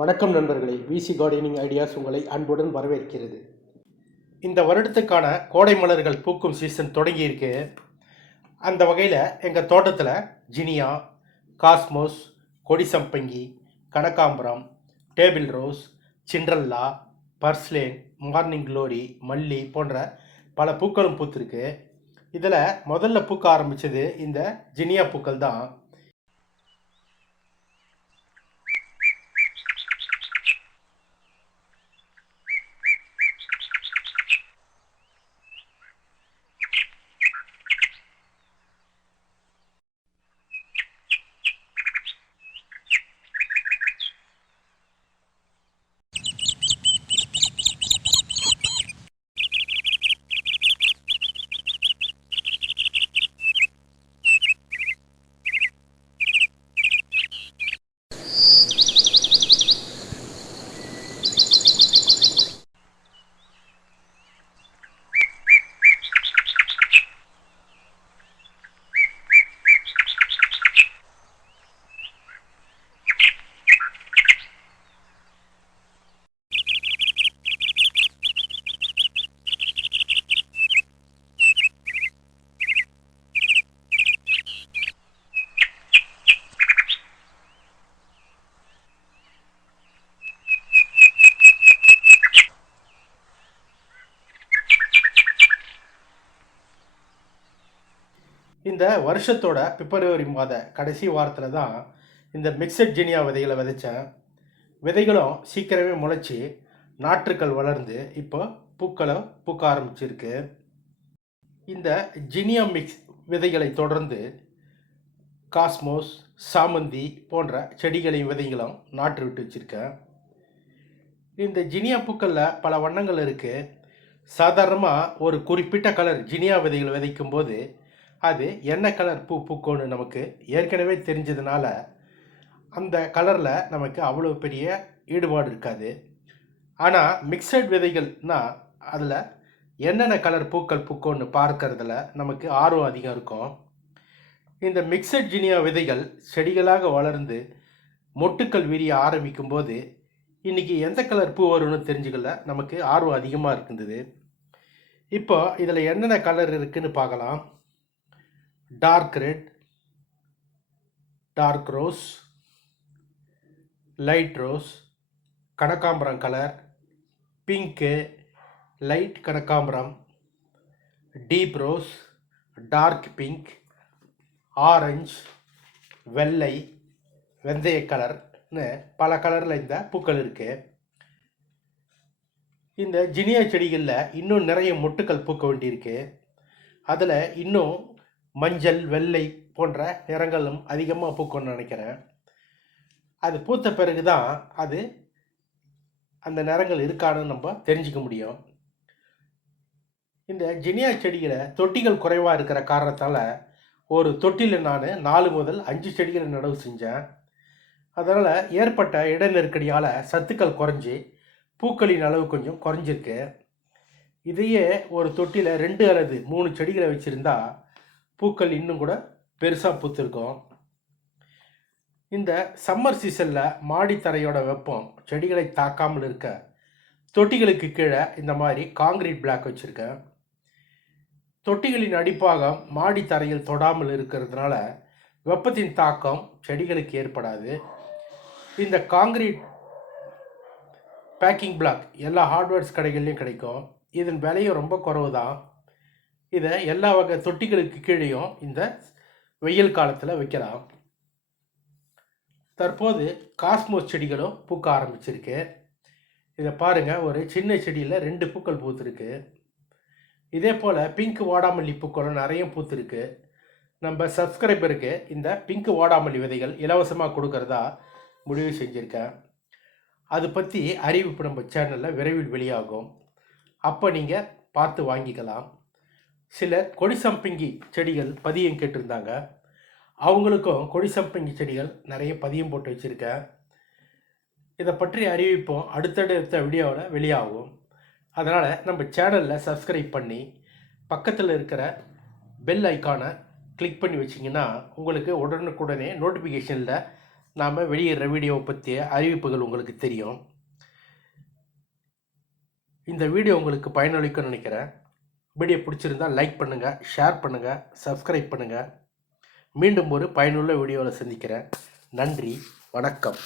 வணக்கம் நண்பர்களே. விசி gardening ideas உங்களை அன்புடன் வரவேற்கிறது. இந்த வருடத்துக்கான கோடை மலர்கள் பூக்கும் சீசன் தொடங்கியிருக்கு அந்த வகையில் எங்கள் தோட்டத்தில் ஜினியா காஸ்மோஸ் கொடிசம்பங்கி கனகாம்பரம் table rose Cinderella purslane morning glory மல்லி போன்ற பல பூக்களும் பூத்திருக்கு. இதில் முதல்ல பூக்க ஆரம்பித்தது இந்த ஜினியா பூக்கள் தான் இந்த வருஷத்தோட பிப்ரவரி மாத கடைசி வாரத்தில் தான் இந்த மிக்சட் ஜெனியா விதைகளை விதைச்சேன். விதைகளும் சீக்கிரமே முளைச்சி நாற்றுக்கள் வளர்ந்து இப்போ பூக்களை பூக்க ஆரம்பிச்சிருக்கு. இந்த ஜினியா மிக்ஸ் விதைகளை தொடர்ந்து காஸ்மோஸ் சாமந்தி போன்ற செடிகளையும் விதைகளும் நாற்று விட்டு வச்சுருக்கேன். இந்த ஜினியா பூக்களில் பல வண்ணங்கள் இருக்குது சாதாரணமாக ஒரு குறிப்பிட்ட கலர் ஜினியா விதைகள் விதைக்கும் போது அது என்ன கலர் பூ பூக்கோன்னு நமக்கு ஏற்கனவே தெரிஞ்சதுனால அந்த கலரில் நமக்கு அவ்வளோ பெரிய ஈடுபாடு இருக்காது. ஆனால் மிக்சட் விதைகள்னால் அதில் என்னென்ன கலர் பூக்கள் பூக்கோன்னு பார்க்கறதுல நமக்கு ஆர்வம் அதிகம் இருக்கும். இந்த மிக்சட் ஜினியா விதைகள் செடிகளாக வளர்ந்து மொட்டுக்கள் விரிய ஆரம்பிக்கும் போது இன்றைக்கி எந்த கலர் பூ வரும்னு தெரிஞ்சுக்கல நமக்கு ஆர்வம் அதிகமாக இருந்தது இப்போ இதில் என்னென்ன கலர் இருக்குன்னு பார்க்கலாம். Dark red dark rose light rose கனகாம்பரம் கலர் பிங்க்கு லைட் கனகாம்பரம் deep rose dark pink orange வெள்ளை வெந்தய கலர்னு பல கலரில் இந்த பூக்கள் இருக்குது இந்த ஜினியா செடிகளில் இன்னும் நிறைய மொட்டுக்கள் பூக்க வேண்டியிருக்கு. அதில் இன்னும் மஞ்சள் வெள்ளை போன்ற நிறங்களும் அதிகமாக பூக்கும்னு நினைக்கிறேன். அது பூத்த பிறகு தான் அது அந்த நிறங்கள் இருக்கான்னு நம்ம தெரிஞ்சுக்க முடியும். இந்த ஜினியா செடியில் தொட்டிகள் குறைவாக இருக்கிற காரணத்தால் ஒரு தொட்டியில் நான் நாலு முதல் அஞ்சு செடிகளை நடவு செஞ்சேன். அதனால் ஏற்பட்ட இட நெருக்கடியால் சத்துக்கள் குறைஞ்சி பூக்களின் அளவு கொஞ்சம் குறைஞ்சிருக்கு. இதையே ஒரு தொட்டியில் ரெண்டு அல்லது மூணு செடிகளை வச்சுருந்தா பூக்கள் இன்னும் கூட பெருசாக பூத்திருக்கும். இந்த சம்மர் சீசனில் மாடித்தரையோட வெப்பம் செடிகளை தாக்காமல் இருக்க தொட்டிகளுக்கு கீழே இந்த மாதிரி காங்கிரீட் பிளாக் வச்சுருக்கேன். தொட்டிகளின் அடிப்பாகம் மாடி தரையில் தொடாமல் இருக்கிறதுனால வெப்பத்தின் தாக்கம் செடிகளுக்கு ஏற்படாது. இந்த காங்கிரீட் பேக்கிங் பிளாக் எல்லா ஹார்ட்வேர்ஸ் கடைகள்லையும் கிடைக்கும். இதன் விலையும் ரொம்ப குறவு தான் இதை எல்லா வகை தொட்டிகளுக்கு கீழேயும் இந்த வெயில் காலத்தில் வைக்கலாம் தற்போது காஸ்மோஸ் செடிகளும் பூக்க ஆரம்பிச்சிருக்கு. இதை பாருங்கள் ஒரு சின்ன செடியில் ரெண்டு பூக்கள் பூத்துருக்கு. இதே போல் பிங்க் வாடாமல்லி பூக்களும் நிறைய பூத்துருக்கு. நம்ம சப்ஸ்கிரைபருக்கு இந்த பிங்க் வாடாமல்லி விதைகள் இலவசமாக கொடுக்கறதா முடிவு செஞ்சுருக்கேன். அது பற்றி அறிவிப்பு நம்ம சேனலில் விரைவில் வெளியாகும். அப்போ நீங்கள் பார்த்து வாங்கிக்கலாம். சில கொடிசம்பங்கி செடிகள் பதியம் கேட்டிருந்தாங்க. அவங்களுக்கும் கொடிசம்பங்கி செடிகள் நிறைய பதியம் போட்டு வச்சுருக்கேன். இதை பற்றி அறிவிப்போம். அடுத்தடுத்த வீடியோவில் வெளியாகும். அதனால் நம்ம சேனலில் சப்ஸ்கிரைப் பண்ணி பக்கத்தில் இருக்கிற பெல் ஐக்கானை கிளிக் பண்ணி வச்சிங்கன்னா உங்களுக்கு உடனுக்குடனே நோட்டிஃபிகேஷனில் நாம் வெளியிடுற வீடியோவை பற்றிய அறிவிப்புகள் உங்களுக்கு தெரியும். இந்த வீடியோ உங்களுக்கு பயனளிக்கும்னு நினைக்கிறேன். வீடியோ பிடிச்சிருந்தா லைக் பண்ணுங்கள் ஷேர் பண்ணுங்கள் சப்ஸ்கிரைப் பண்ணுங்கள் மீண்டும் ஒரு பயனுள்ள வீடியோவில் சந்திக்கிறேன். நன்றி வணக்கம்.